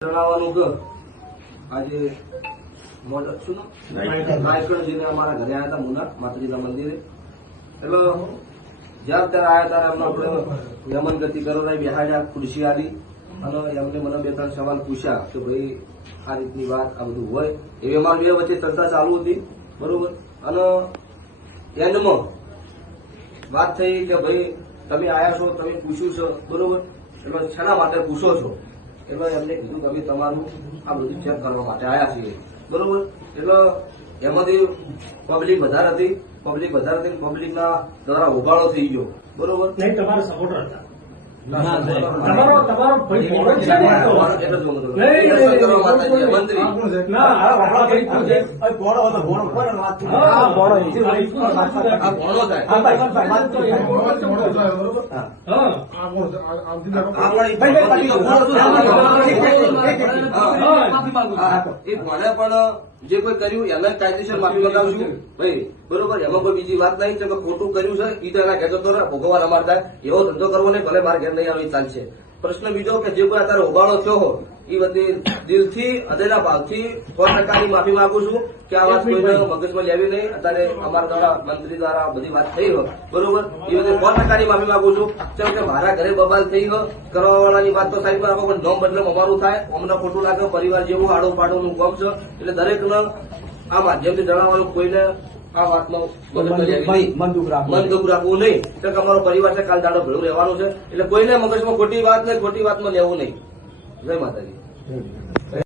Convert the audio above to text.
જણાવવાનું કે આજે શું રાયકણજીને અમારા ઘરે આવ્યા હતા મુના માતાજીના મંદિરે એટલે જ્યાં ત્યારે આવ્યા ત્યારે એમને આપણે યમન ગતિ કરાવી બેહાડ્યા ખુરશી આલી અને એમને મને બે ત્રણ સવાલ પૂછ્યા કે ભાઈ આ રીતની વાત આ બધું હોય એવી અમારી બે વચ્ચે ચર્ચા ચાલુ હતી બરોબર અને એન્ડમાં વાત થઈ કે ભાઈ તમે આવ્યા છો તમે પૂછ્યું છો બરોબર એટલે શેના માટે પૂછો છો એટલે એમને કીધું કે અમે તમારું આ બધું ચેક કરવા માટે આવ્યા છીએ બરોબર એટલે એમાંથી પબ્લિક વધારે હતી પબ્લિકના દ્વારા ઉભાળો થઈ ગયો બરોબર નહીં તમારા સપોર્ટર હતા તમારો પણ જે કોઈ કર્યું એને કાયદેસર માફી મંગાવશું ભાઈ બરોબર એમાં કોઈ બીજી વાત નહીં કે ખોટું કર્યું છે ઈ તો એના ઘેર જતો રહે ભોગવવા અમારે થાય એવો ધંધો કરવો નહીં ભલે મારે ઘેર નહીં આવે ચાલશે પ્રશ્ન બીજો કે જે કોઈ અત્યારે ઉબાળો થયો હો એ બધી દિલથી હૃદયના ભાવથી 100% માફી માંગુ છું કે આ વાત કોઈને મગજમાં લેવી નહીં અત્યારે અમારા દ્વારા મંત્રી દ્વારા બધી વાત થઈ હોય બરોબર એ બધી 100% માફી માંગુ છું કેમ કે મારા ઘરે બબાલ થઈ હોય કરવા વાળાની વાત તો સારી રાખો પણ નોમ બદલે અમારું થાય અમને ખોટું લાગે પરિવાર જેવું આડું પાડું કામ છે એટલે દરેકને આ માધ્યમથી જણાવવાનું કોઈને આ વાતમાં મન દુઃખ રાખવું નહીં કે અમારો પરિવાર છે કાલ દાડો ભેળું રહેવાનું છે એટલે કોઈને મગજમાં ખોટી વાત નહીં ખોટી વાતમાં લેવું નહીં જય માતાજી